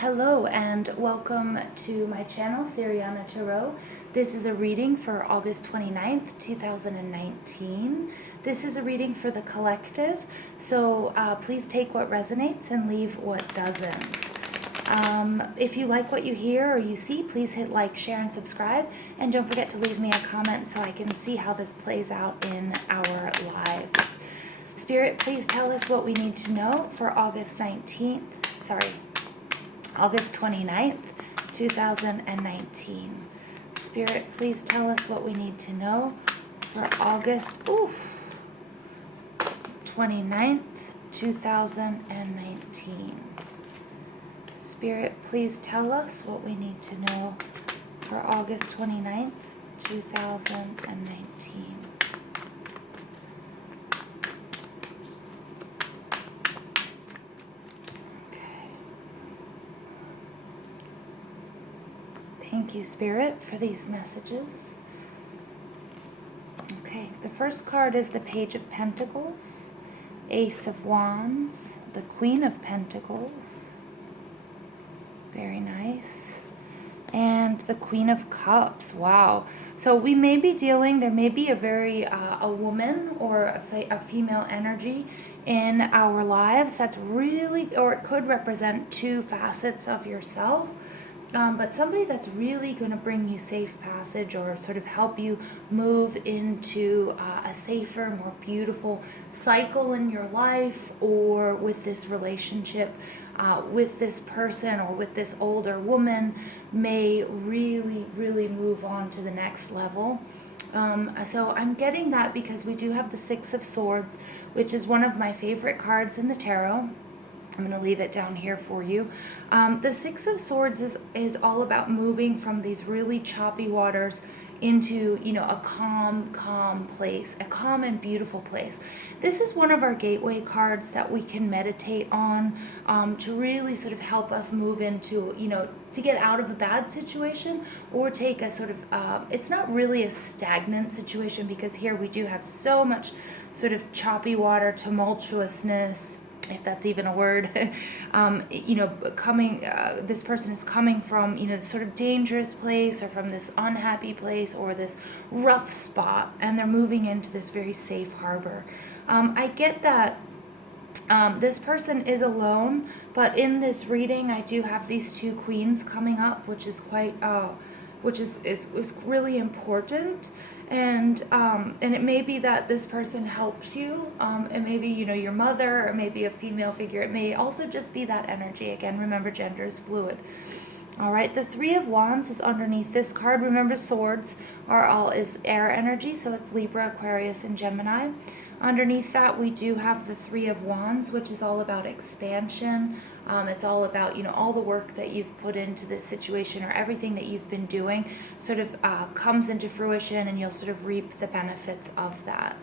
Hello and welcome to my channel, Siriana Tarot. This is a reading for August 29th, 2019. This is a reading for the collective, so please take what resonates and leave what doesn't. If you like what you hear or you see, please hit like, share, and subscribe. And don't forget to leave me a comment so I can see how this plays out in our lives. Spirit, please tell us what we need to know for August 29th, 2019. Spirit, please tell us what we need to know for August 29th, 2019. Spirit, please tell us what we need to know for August 29th, 2019. Thank you, Spirit, for these messages. Okay, the first card is the Page of Pentacles, Ace of Wands, the Queen of Pentacles, very nice, and the Queen of Cups. Wow. So we may be dealing, there may be a woman or a female energy in our lives that's really, or it could represent two facets of yourself. But somebody that's really going to bring you safe passage or sort of help you move into a safer, more beautiful cycle in your life, or with this relationship, with this person or with this older woman, may really, really move on to the next level. So I'm getting that because we do have the Six of Swords, which is one of my favorite cards in the tarot. I'm going to leave it down here for you. The Six of Swords is all about moving from these really choppy waters into, a calm place, a calm and beautiful place. This is one of our gateway cards that we can meditate on to really sort of help us move into, to get out of a bad situation or take a sort of, it's not really a stagnant situation because here we do have so much sort of choppy water, tumultuousness, if that's even a word. This person is coming from, this sort of dangerous place or from this unhappy place or this rough spot, and they're moving into this very safe harbor. I get that this person is alone, but in this reading, I do have these two queens coming up, which is quite, which is really important. And it may be that this person helps you. It may be, your mother, or maybe a female figure. It may also just be that energy. Again, remember, gender is fluid. All right, the Three of Wands is underneath this card. Remember, swords is air energy, so it's Libra, Aquarius, and Gemini. Underneath that, we do have the Three of Wands, which is all about expansion. It's all about, all the work that you've put into this situation, or everything that you've been doing sort of comes into fruition, and you'll sort of reap the benefits of that.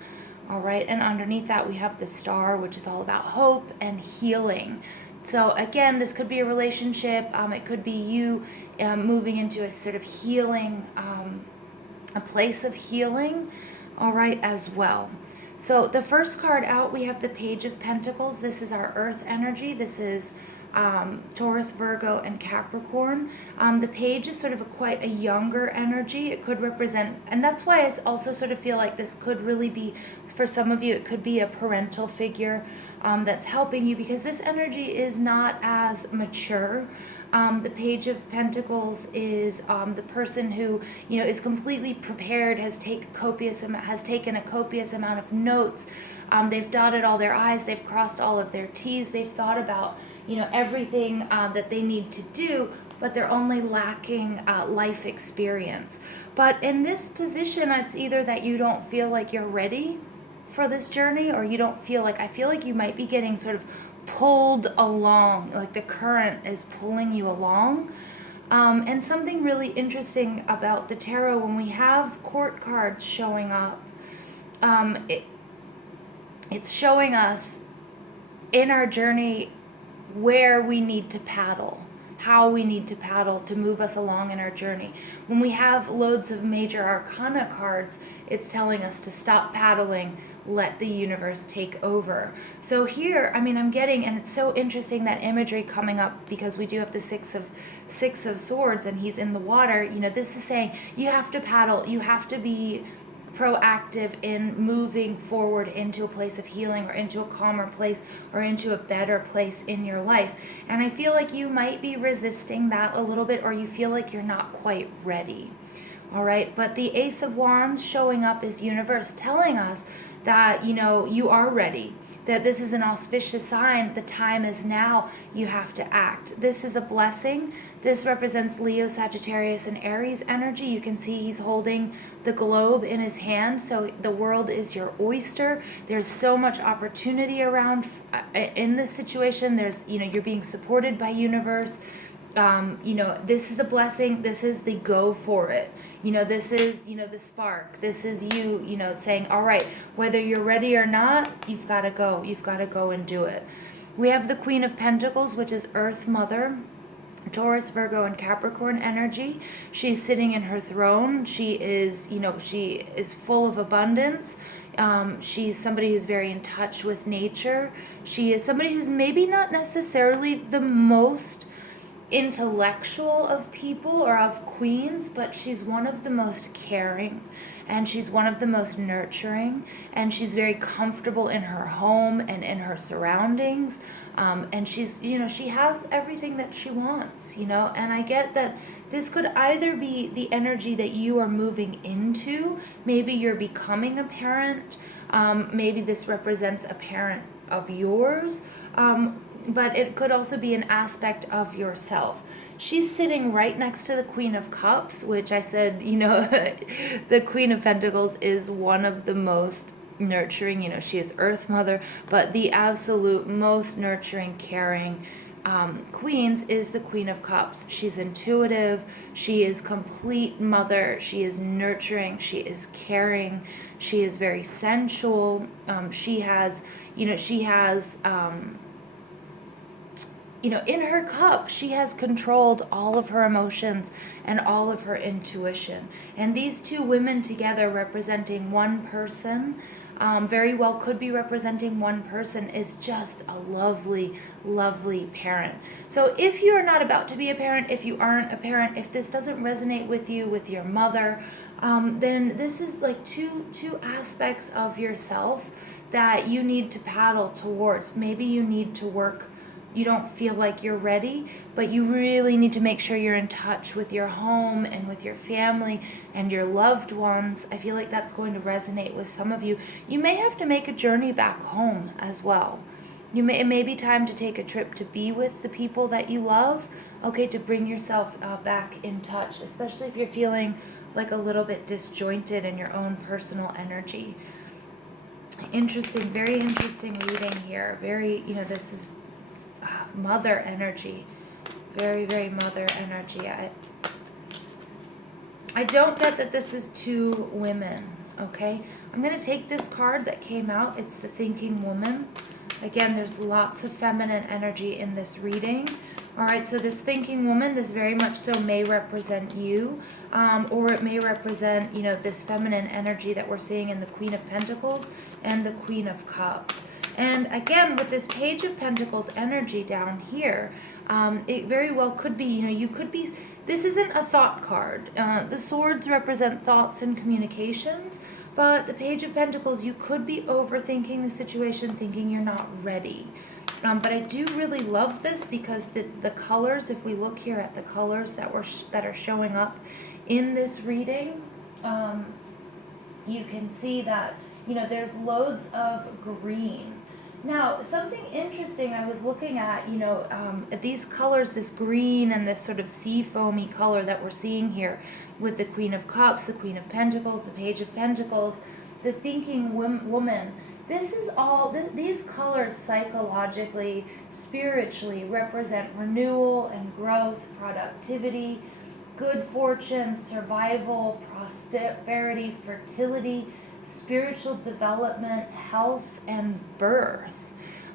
All right, and underneath that, we have the Star, which is all about hope and healing. So again, this could be a relationship. It could be you moving into a sort of healing, a place of healing, all right, as well. So the first card out, we have the Page of Pentacles. This is our earth energy. This is Taurus, Virgo, and Capricorn. The page is sort of quite a younger energy. It could represent, and that's why I also sort of feel like this could really be, for some of you, it could be a parental figure that's helping you, because this energy is not as mature. The Page of Pentacles is the person who, is completely prepared, has taken a copious amount of notes. They've dotted all their I's, they've crossed all of their T's, they've thought about, everything that they need to do, but they're only lacking life experience. But in this position, it's either that you don't feel like you're ready for this journey, or you don't feel like, I feel like you might be getting sort of pulled along, like the current is pulling you along. And something really interesting about the tarot, when we have court cards showing up, it's showing us in our journey where we need to paddle, how we need to paddle to move us along in our journey. When we have loads of major arcana cards, it's telling us to stop paddling, let the universe take over. So here, I mean, I'm getting, and it's so interesting that imagery coming up, because we do have the six of swords and he's in the water. You know, this is saying you have to paddle, you have to be proactive in moving forward into a place of healing, or into a calmer place, or into a better place in your life. And I feel like you might be resisting that a little bit, or you feel like you're not quite ready. All right, but the Ace of Wands showing up is universe telling us that, you know, you are ready, that this is an auspicious sign. The time is now. You have to act. This is a blessing. This represents Leo, Sagittarius, and Aries energy. You can see he's holding the globe in his hand. So the world is your oyster. There's so much opportunity around in this situation. There's, you know, you're being supported by universe. You know, this is a blessing. This is the go for it. You know, this is, you know, the spark. This is you, you know, saying, all right, whether you're ready or not, you've got to go. You've got to go and do it. We have the Queen of Pentacles, which is Earth Mother, Taurus, Virgo, and Capricorn energy. She's sitting in her throne. She is, you know, she is full of abundance. She's somebody who's very in touch with nature. She is somebody who's maybe not necessarily the most intellectual of people or of queens, but she's one of the most caring, and she's one of the most nurturing, and she's very comfortable in her home and in her surroundings, and she's, you know, she has everything that she wants, you know. And I get that this could either be the energy that you are moving into. Maybe you're becoming a parent. Maybe this represents a parent of yours, but it could also be an aspect of yourself. She's sitting right next to the Queen of Cups, which I said, you know, the Queen of Pentacles is one of the most nurturing, you know, she is Earth Mother, but the absolute most nurturing, caring queens is the Queen of Cups. She's intuitive, she is complete mother, she is nurturing, she is caring, she is very sensual. She has, you know, you know, in her cup, she has controlled all of her emotions and all of her intuition. And these two women together representing one person, very well could be representing one person, is just a lovely, lovely parent. So if you're not about to be a parent, if you aren't a parent, if this doesn't resonate with you, with your mother, then this is like two aspects of yourself that you need to paddle towards. Maybe you need to work. You don't feel like you're ready, but you really need to make sure you're in touch with your home and with your family and your loved ones. I feel like that's going to resonate with some of you. You may have to make a journey back home as well. It may be time to take a trip to be with the people that you love, okay, to bring yourself back in touch, especially if you're feeling like a little bit disjointed in your own personal energy. Interesting, very interesting reading here. Very, you know, this is mother energy, very, very mother energy. I don't get that this is two women, okay? I'm going to take this card that came out. It's the Thinking Woman. Again, there's lots of feminine energy in this reading. All right, so this Thinking Woman, this very much so may represent you, or it may represent, you know, this feminine energy that we're seeing in the Queen of Pentacles and the Queen of Cups. And again, with this Page of Pentacles energy down here, it very well could be, you know, you could be, this isn't a thought card. The swords represent thoughts and communications, but the Page of Pentacles, you could be overthinking the situation, thinking you're not ready. But I do really love this because the colors, if we look here at the colors that are showing up in this reading, you can see that, you know, there's loads of green. Now, something interesting I was looking at, you know, at these colors, this green and this sort of sea foamy color that we're seeing here with the Queen of Cups, the Queen of Pentacles, the Page of Pentacles, the Thinking Woman. This is all, these colors psychologically, spiritually represent renewal and growth, productivity, good fortune, survival, prosperity, fertility, spiritual development, health, and birth.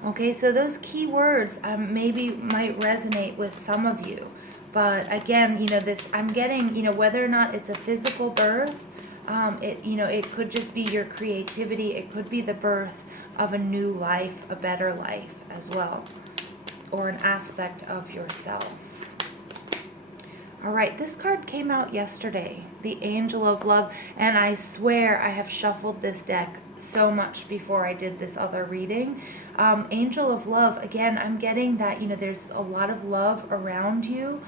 Okay, so those key words maybe might resonate with some of you. But again, I'm getting, whether or not it's a physical birth, it could just be your creativity. It could be the birth of a new life, a better life as well, or an aspect of yourself. All right, this card came out yesterday, the Angel of Love, and I swear I have shuffled this deck so much before I did this other reading. Angel of Love, again, I'm getting that, there's a lot of love around you.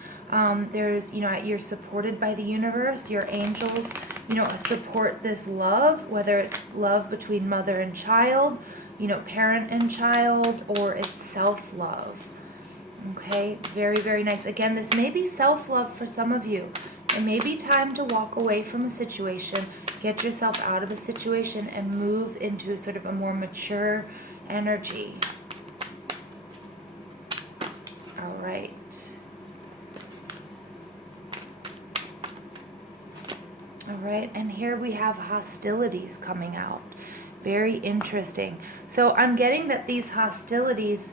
There's, you're supported by the universe. Your angels, support this love, whether it's love between mother and child, parent and child, or it's self-love. Okay, very, very nice. Again, this may be self-love for some of you. It may be time to walk away from a situation, get yourself out of a situation, and move into sort of a more mature energy. All right. All right, and here we have hostilities coming out. Very interesting. So I'm getting that these hostilities,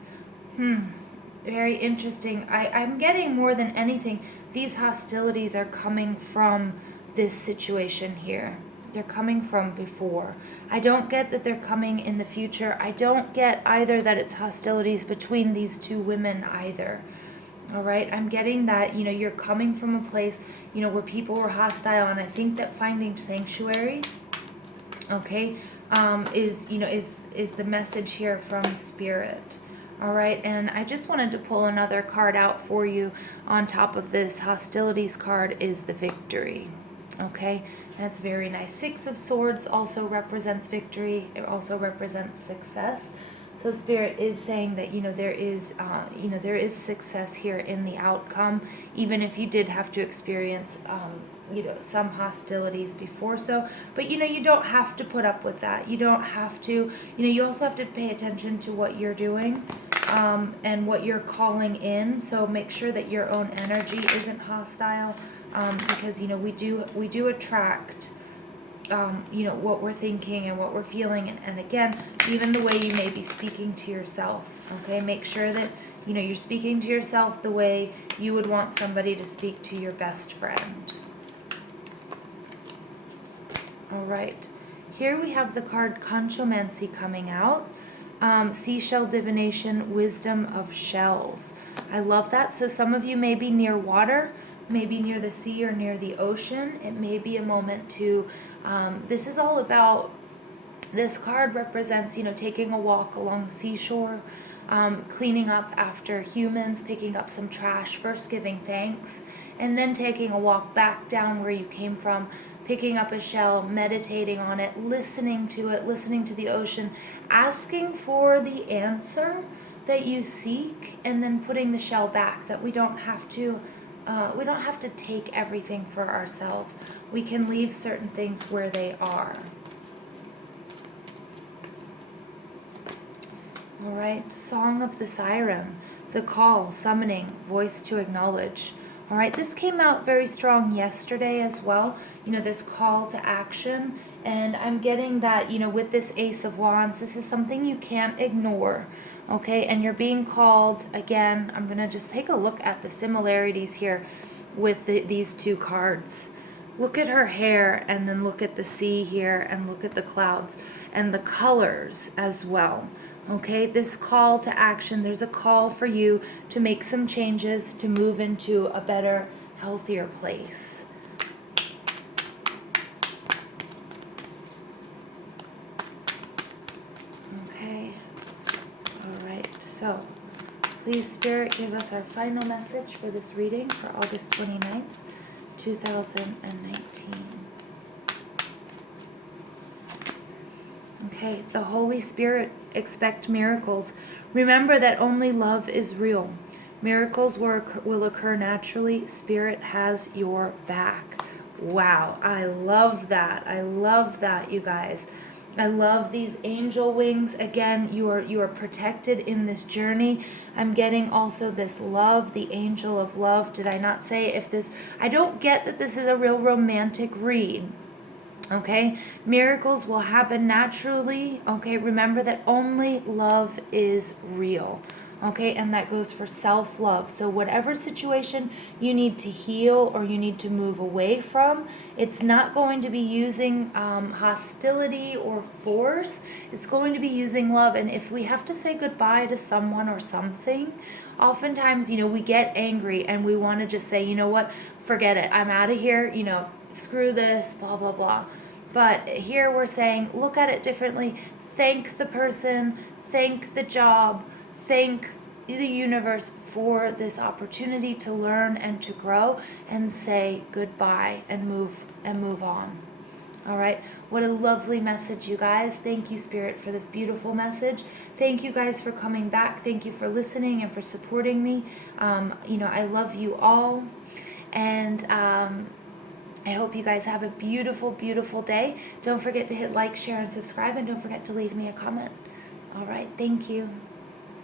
very interesting. I'm getting more than anything, these hostilities are coming from this situation here. They're coming from before. I don't get that they're coming in the future. I don't get either that it's hostilities between these two women either. All right, I'm getting that, you're coming from a place, where people were hostile, and I think that finding sanctuary, okay, is the message here from Spirit. All right, and I just wanted to pull another card out for you. On top of this hostilities card is the Victory. Okay, that's very nice. Six of Swords also represents victory. It also represents success. So Spirit is saying that, there is success here in the outcome, even if you did have to experience, some hostilities before. So, but, you don't have to put up with that. You don't have to, you also have to pay attention to what you're doing, and what you're calling in. So make sure that your own energy isn't hostile, because, we do attract, what we're thinking and what we're feeling. And again, even the way you may be speaking to yourself, okay? Make sure that, you're speaking to yourself the way you would want somebody to speak to your best friend. All right. Here we have the card Conchomancy coming out. Seashell Divination, Wisdom of Shells. I love that. So some of you may be near water, maybe near the sea or near the ocean. It may be a moment to, this is all about, this card represents, taking a walk along the seashore, cleaning up after humans, picking up some trash, first giving thanks, and then taking a walk back down where you came from, picking up a shell, meditating on it, listening to the ocean, asking for the answer that you seek, and then putting the shell back. That we don't have to take everything for ourselves. We can leave certain things where they are. All right, Song of the Siren, the call, summoning, voice to acknowledge. All right, this came out very strong yesterday as well, this call to action. And I'm getting that, with this Ace of Wands, this is something you can't ignore, okay? And you're being called, again, I'm going to just take a look at the similarities here with these two cards. Look at her hair, and then look at the sea here, and look at the clouds, and the colors as well. Okay, this call to action, there's a call for you to make some changes, to move into a better, healthier place. Okay, all right, so please, Spirit, give us our final message for this reading for August 29th, 2019. Okay, the Holy Spirit, expect miracles. Remember that only love is real. Miracles will occur naturally. Spirit has your back. Wow, I love that. I love that, you guys. I love these angel wings. Again, you are protected in this journey. I'm getting also this love, the angel of love. Did I not say I don't get that this is a real romantic read. Okay, miracles will happen naturally. Okay, remember that only love is real. Okay, and that goes for self love. So, whatever situation you need to heal or you need to move away from, it's not going to be using hostility or force. It's going to be using love. And if we have to say goodbye to someone or something, oftentimes, we get angry and we want to just say, you know what, forget it. I'm out of here. Screw this, blah, blah, blah. But here we're saying, look at it differently. Thank the person, thank the job, thank the universe for this opportunity to learn and to grow, and say goodbye and move on. All right. What a lovely message, you guys. Thank you, Spirit, for this beautiful message. Thank you guys for coming back. Thank you for listening and for supporting me. I love you all. And I hope you guys have a beautiful, beautiful day. Don't forget to hit like, share, and subscribe. And don't forget to leave me a comment. All right. Thank you.